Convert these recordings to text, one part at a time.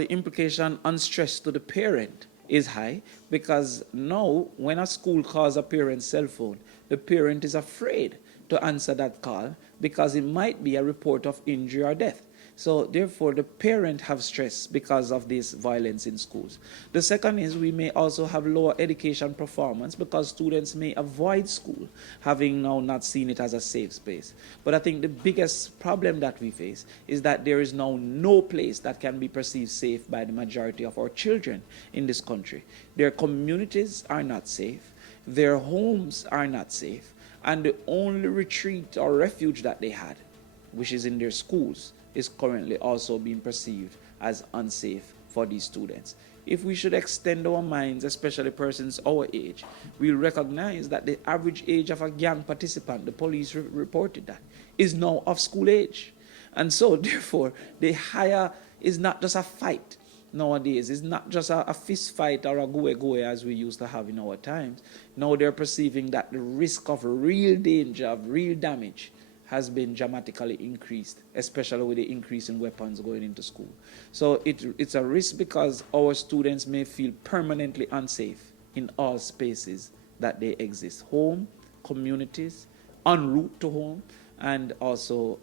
the implication on stress to the parent is high, because now when a school calls a parent's cell phone, the parent is afraid to answer that call because it might be a report of injury or death. So therefore, the parent have stress because of this violence in schools. The second is we may also have lower education performance because students may avoid school, having now not seen it as a safe space. But I think the biggest problem that we face is that there is now no place that can be perceived safe by the majority of our children in this country. Their communities are not safe, their homes are not safe, and the only retreat or refuge that they had, which is in their schools, is currently also being perceived as unsafe for these students. If we should extend our minds, especially persons our age, we recognize that the average age of a gang participant, the police reported that, is now of school age. And so therefore, the higher is not just a fight nowadays. It's not just a fist fight or a goe-goe as we used to have in our times. Now they're perceiving that the risk of real danger, of real damage, has been dramatically increased, especially with the increase in weapons going into school. So it's a risk because our students may feel permanently unsafe in all spaces that they exist: home, communities, en route to home, and also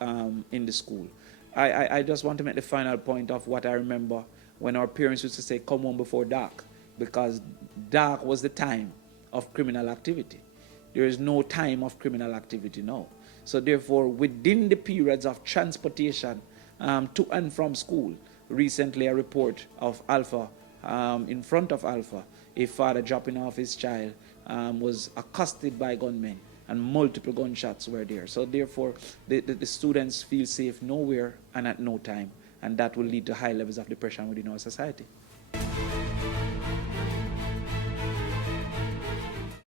in the school. I just want to make the final point of what I remember when our parents used to say, come home before dark, because dark was the time of criminal activity. There is no time of criminal activity now. So therefore, within the periods of transportation to and from school, recently a report of Alpha, in front of Alpha, a father dropping off his child was accosted by gunmen and multiple gunshots were there. So therefore, the students feel safe nowhere and at no time, and that will lead to high levels of depression within our society.